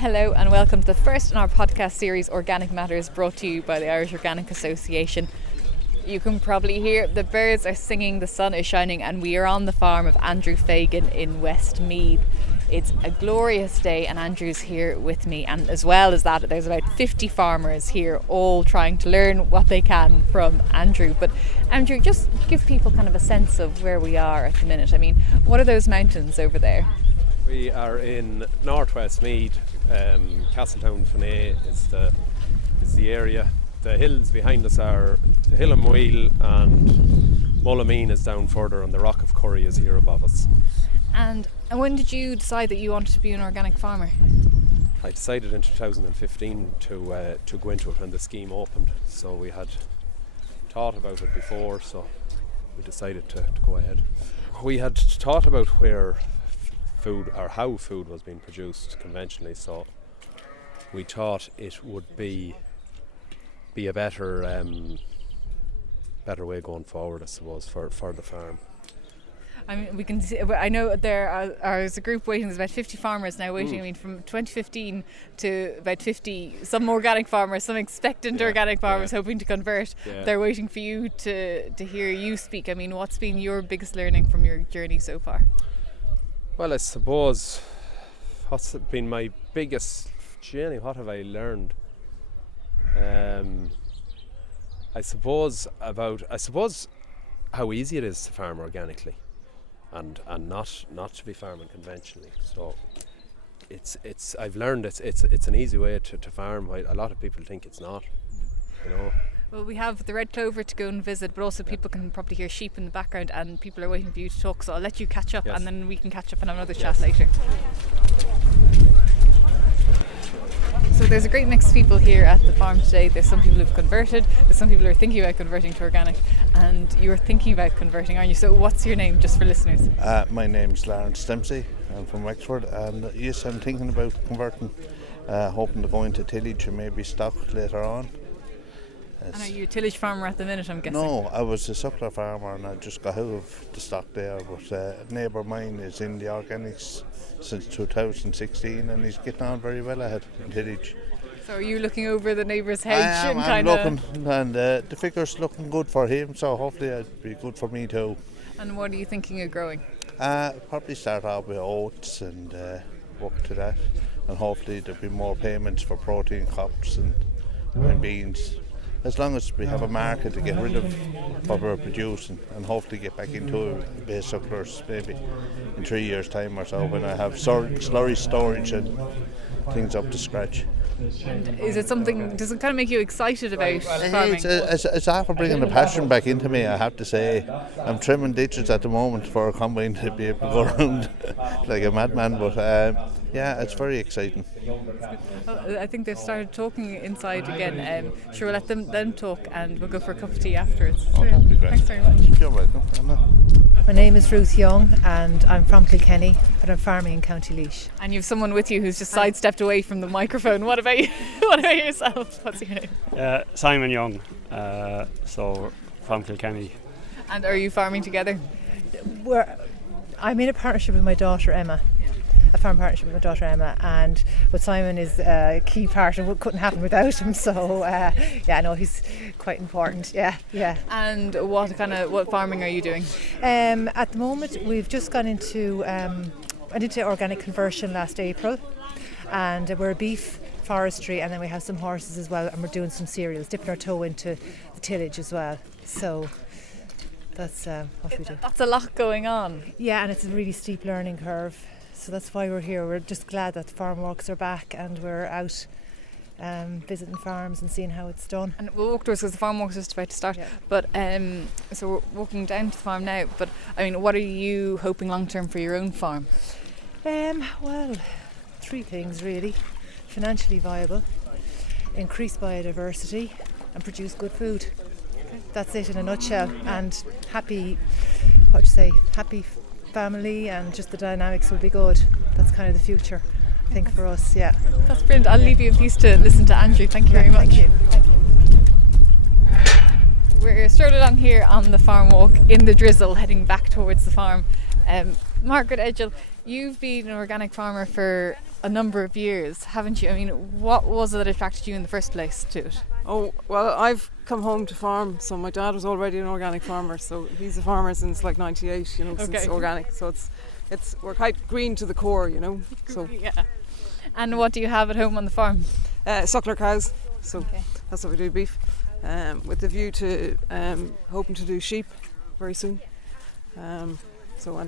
Hello and welcome to the first in our podcast series, Organic Matters, brought to you by the Irish Organic Association. You can probably hear the birds are singing, the sun is shining, and we are on the farm of Andrew Fagan in Westmeath. It's a glorious day and Andrew's here with me, and as well as that there's about 50 farmers here all trying to learn what they can from Andrew. But Andrew, just give people kind of a sense of where we are at the minute. I mean, what are those mountains over there? We are in North Westmeath. Castletown Finney is the area. The hills behind us are the Hill and Wheel, and Mullameen is down further, and the Rock of Curry is here above us. And when did you decide that you wanted to be an organic farmer? I decided in 2015 to go into it when the scheme opened. So we had thought about it before, so we decided to go ahead. We had thought about where food or how food was being produced conventionally, so we thought it would be a better way going forward, I suppose, for the farm. I mean, we can see, I know there's a group waiting. There's about 50 farmers now waiting. I mean, from 2015 to about 50, some organic farmers, some expectant organic farmers hoping to convert. They're waiting for you to hear you speak. I mean, what's been your biggest learning from your journey so far? Well, I suppose what's been my biggest journey, what have I learned? I suppose how easy it is to farm organically and not to be farming conventionally. So I've learned it's an easy way to farm. A lot of people think it's not, you know. Well, we have the red clover to go and visit, but also people can probably hear sheep in the background, and people are waiting for you to talk, so I'll let you catch up and then we can catch up and have another chat later. So there's a great mix of people here at the farm today. There's some people who've converted, there's some people who are thinking about converting to organic, and you're thinking about converting, aren't you? So what's your name, just for listeners? My name's Lawrence Dempsey. I'm from Wexford, and yes, I'm thinking about converting, hoping to go into tillage and maybe stock later on. Yes. And are you a tillage farmer at the minute, I'm guessing? No, I was a suckler farmer and I just got out of the stock there, but a neighbour of mine is in the organics since 2016 and he's getting on very well ahead in tillage. So are you looking over the neighbour's hedge? I'm looking, and the figure's looking good for him, so hopefully it'll be good for me too. And what are you thinking of growing? Probably start off with oats and work to that, and hopefully there'll be more payments for protein crops and beans. As long as we have a market to get rid of what we're producing and hopefully get back into a base sucklers maybe in 3 years' time or so, when I have slurry storage and things up to scratch. And is it something, does it kind of make you excited about farming? It's after bringing the passion back into me, I have to say. I'm trimming ditches at the moment for a combine to be able to go around like a madman, but yeah, it's very exciting. I think they've started talking inside again. Sure, we'll let them talk and we'll go for a cup of tea afterwards. Oh, that'd be great. Thanks very much. You're welcome. My name is Ruth Young and I'm from Kilkenny, but I'm farming in County Laois. And you've someone with you who's just sidestepped away from the microphone. What about you? What about yourself? What's your name? Simon Young, so from Kilkenny. And are you farming together? I'm in a partnership with my daughter Emma. A farm partnership with my daughter Emma, but Simon is a key part and it couldn't happen without him, so he's quite important. Yeah. And what farming are you doing? At the moment we've just gone into organic conversion last April, and we're a beef forestry, and then we have some horses as well, and we're doing some cereals, dipping our toe into the tillage as well, so that's what we do. That's a lot going on. Yeah, and it's a really steep learning curve. So that's why we're here. We're just glad that the farm walks are back and we're out visiting farms and seeing how it's done. And we'll walk towards, because the farm walk's just about to start. Yeah. But so we're walking down to the farm now. But I mean, what are you hoping long term for your own farm? Well, 3 things really: financially viable, increase biodiversity, and produce good food. That's it in a nutshell. And happy family, and just the dynamics will be good. That's kind of the future, I think, for us. Yeah, that's brilliant. I'll leave you in peace to listen to Andrew. Thank you very much. Thank you. We're strolling along here on the farm walk in the drizzle, heading back towards the farm. Margaret Edgell, you've been an organic farmer for a number of years, haven't you? I mean, what was it that attracted you in the first place to it? Oh, well, I've come home to farm, so my dad was already an organic farmer, so he's a farmer since like 98, you know, since organic, so we're quite green to the core, you know. So Yeah. And what do you have at home on the farm? suckler cows, so that's what we do, beef, with the view to hoping to do sheep very soon, and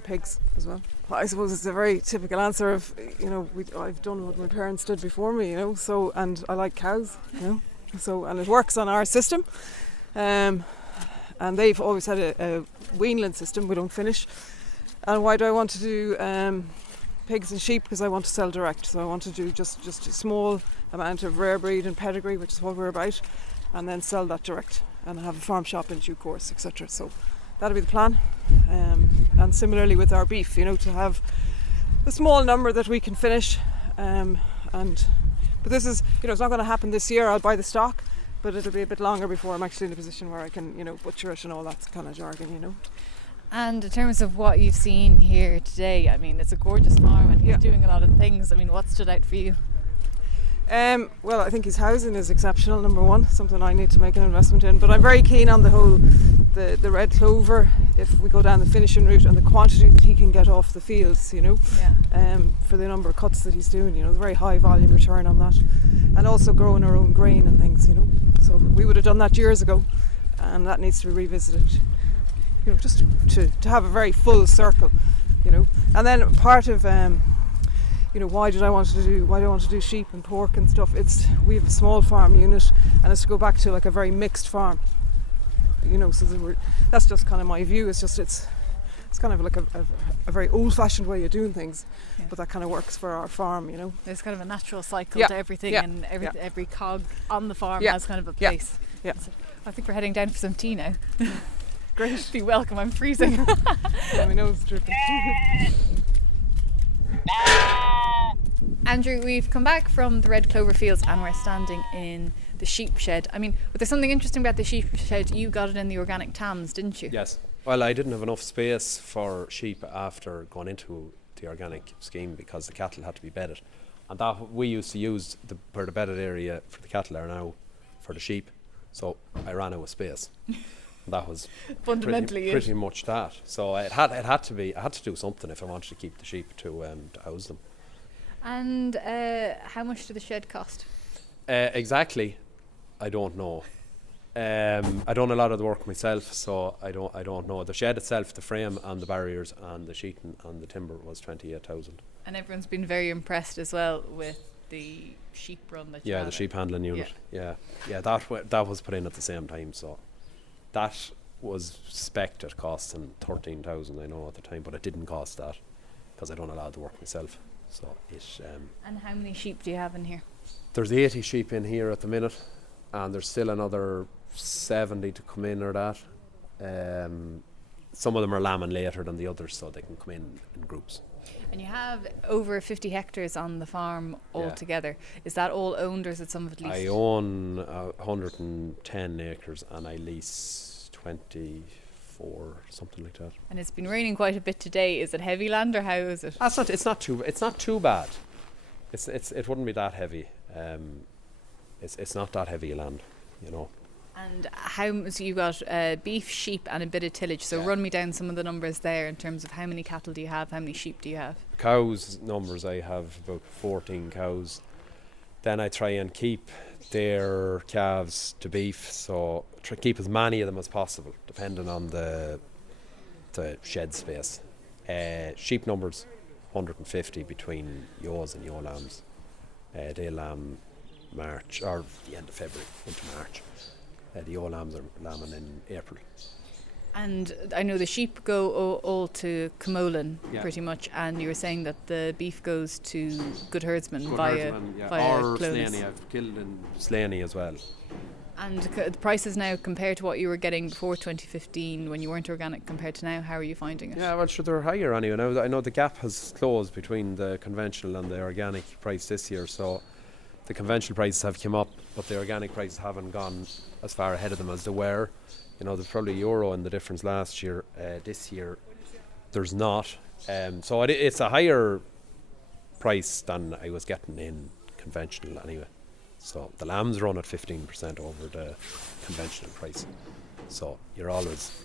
pigs as well. I suppose it's a very typical answer of, you know, I've done what my parents did before me, you know, so, and I like cows, you know, so, and it works on our system, and they've always had a weanling system, we don't finish. And why do I want to do pigs and sheep? Because I want to sell direct, so I want to do just a small amount of rare breed and pedigree, which is what we're about, and then sell that direct and have a farm shop in due course, etc. So that'll be the plan. And similarly with our beef, you know, to have a small number that we can finish. But this is, you know, it's not going to happen this year. I'll buy the stock, but it'll be a bit longer before I'm actually in a position where I can, you know, butcher it and all that kind of jargon, you know. And in terms of what you've seen here today, I mean, it's a gorgeous farm and he's doing a lot of things. I mean, what stood out for you? Well, I think his housing is exceptional, number one, something I need to make an investment in. But I'm very keen on the whole, the red clover, if we go down the finishing route, and the quantity that he can get off the fields, you know, for the number of cuts that he's doing, you know, the very high volume return on that. And also growing our own grain and things, you know. So we would have done that years ago, and that needs to be revisited, you know, just to have a very full circle, you know. And then part of you know, why do I want to do sheep and pork and stuff? We have a small farm unit, and it's to go back to like a very mixed farm, you know. So that's just kind of my view. It's kind of like a very old-fashioned way of doing things, but that kind of works for our farm, you know. There's kind of a natural cycle to everything, and every cog on the farm has kind of a place. Yeah. So I think we're heading down for some tea now. Great. Be welcome. I'm freezing. My nose is dripping. Andrew, we've come back from the red clover fields and we're standing in the sheep shed. I mean, but there's something interesting about the sheep shed. You got it in the organic tams, didn't you? Yes. Well, I didn't have enough space for sheep after going into the organic scheme because the cattle had to be bedded. And that we used to use where the bedded area for the cattle are now for the sheep. So I ran out of space. That was fundamentally pretty much that. So I had to do something if I wanted to keep the sheep to house them. And how much did the shed cost? Exactly, I don't know. I done a lot of the work myself, so I don't know. The shed itself, the frame and the barriers and the sheeting and the timber was 28,000. And everyone's been very impressed as well with the sheep run that you had. The sheep handling unit. Yeah, that was put in at the same time. So that was spec'd costing 13,000, I know at the time, but it didn't cost that because I done a lot of the work myself. So it. And how many sheep do you have in here? There's 80 sheep in here at the minute, and there's still another 70 to come in or that. Some of them are lambing later than the others, so they can come in groups. And you have over 50 hectares on the farm altogether. Is that all owned, or is it some of it leased? I own 110 acres and I lease 24, something like that. And it's been raining quite a bit today. Is it heavy land, or how is it? It's not too bad. It wouldn't be that heavy. It's not that heavy land, you know. And so you got beef, sheep and a bit of tillage, so run me down some of the numbers there in terms of how many cattle do you have, how many sheep do you have? Cows numbers, I have about 14 cows. Then I try and keep their calves to beef, so keep as many of them as possible depending on the shed space. Sheep numbers 150 between ewes and ewe lambs. They lamb March or the end of February into March. The ewe lambs are lambing in April. And I know the sheep go all to Camolin pretty much, and you were saying that the beef goes to Good Herdsman via or Clones. Slaney. I've killed in Slaney as well. And the prices now compared to what you were getting before 2015 when you weren't organic compared to now, how are you finding it? Yeah, well, sure, they're higher anyway. Now I know the gap has closed between the conventional and the organic price this year, so the conventional prices have come up, but the organic prices haven't gone as far ahead of them as they were. You know, there's probably €1 in the difference last year. This year, there's not. So it's a higher price than I was getting in conventional anyway. So the lambs run at 15% over the conventional price. So you're always,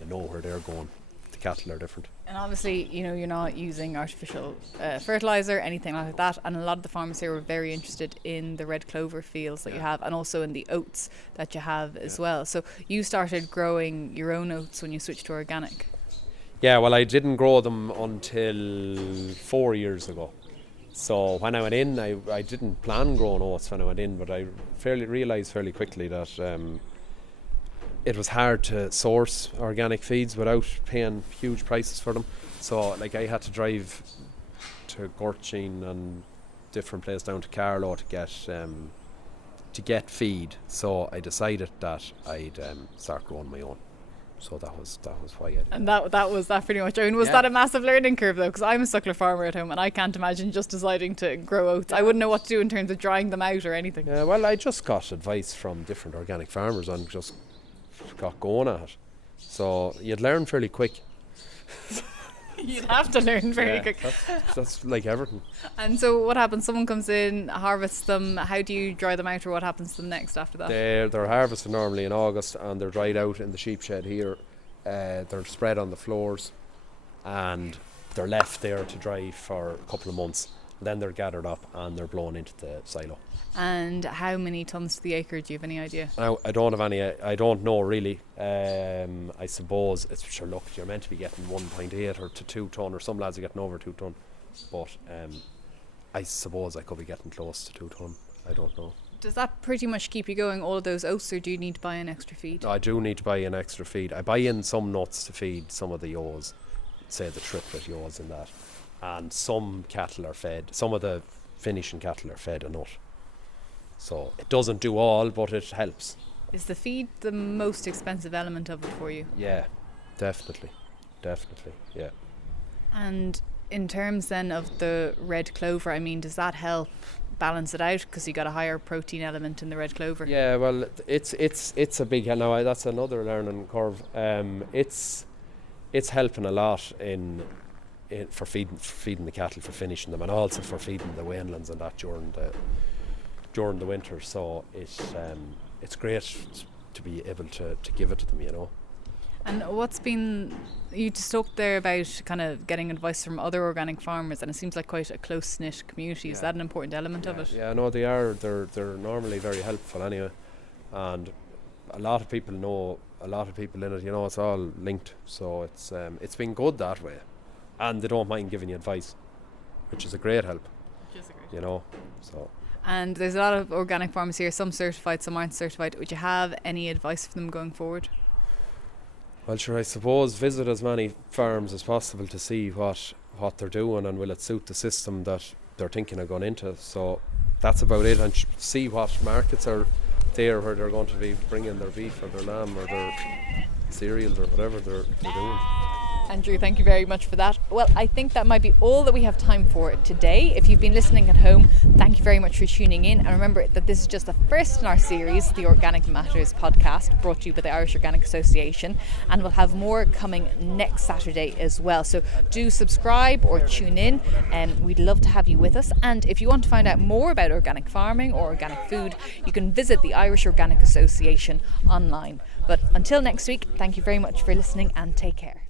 you know where they're going. The cattle are different. And obviously, you know, you're not using artificial fertiliser, anything like that. And a lot of the farmers here were very interested in the red clover fields that you have, and also in the oats that you have as well. So you started growing your own oats when you switched to organic. Yeah, well, I didn't grow them until 4 years ago. So when I went in, I didn't plan growing oats when I went in, but I realised fairly quickly that it was hard to source organic feeds without paying huge prices for them. So like I had to drive to Gorchine and different places down to Carlow to get feed. So I decided that I'd start growing my own. So that was why I did. And that was that pretty much. I mean, was that a massive learning curve though? Because I'm a suckler farmer at home, and I can't imagine just deciding to grow oats. I wouldn't know what to do in terms of drying them out or anything. Yeah, well, I just got advice from different organic farmers and just got going at it. So you'd learn fairly quick. You'd have to learn very quick. That's like everything. And so what happens? Someone comes in, harvests them. How do you dry them out, or what happens to them next after that? They're harvested normally in August, and they're dried out in the sheep shed here. They're spread on the floors, and they're left there to dry for a couple of months. Then they're gathered up and they're blown into the silo. And how many tonnes to the acre? Do you have any idea? Now, I don't have any. I don't know really. I suppose it's sure. Look, you're meant to be getting 1.8 or to 2 tonne, or some lads are getting over 2 tonne. But I suppose I could be getting close to 2 tonne. I don't know. Does that pretty much keep you going, all of those oats, or do you need to buy an extra feed? No, I do need to buy an extra feed. I buy in some nuts to feed some of the ewes, say the triplet ewes and that. And some cattle are fed. Some of the finishing cattle are fed a nut. So it doesn't do all, but it helps. Is the feed the most expensive element of it for you? Yeah, definitely, yeah. And in terms then of the red clover, I mean, does that help balance it out, because you got a higher protein element in the red clover? Yeah, well, it's a big help. Now that's another learning curve. It's helping a lot for feeding the cattle, for finishing them, and also for feeding the wainlands and that during the winter. So it's great to be able to give it to them, you know. And you just talked there about kind of getting advice from other organic farmers, and it seems like quite a close-knit community. Is that an important element of it? Yeah, no, they are. They're normally very helpful anyway, and a lot of people know a lot of people in it. You know, it's all linked. So it's been good that way, and they don't mind giving you advice, which is a great help. You know, so. And there's a lot of organic farmers here, some certified, some aren't certified. Would you have any advice for them going forward? Well, sure, I suppose visit as many farms as possible to see what they're doing, and will it suit the system that they're thinking of going into. So that's about it, and see what markets are there where they're going to be bringing their beef or their lamb or their cereals or whatever they're doing. Andrew, thank you very much for that. Well, I think that might be all that we have time for today. If you've been listening at home, thank you very much for tuning in. And remember that this is just the first in our series, the Organic Matters podcast, brought to you by the Irish Organic Association. And we'll have more coming next Saturday as well. So do subscribe or tune in, and we'd love to have you with us. And if you want to find out more about organic farming or organic food, you can visit the Irish Organic Association online. But until next week, thank you very much for listening, and take care.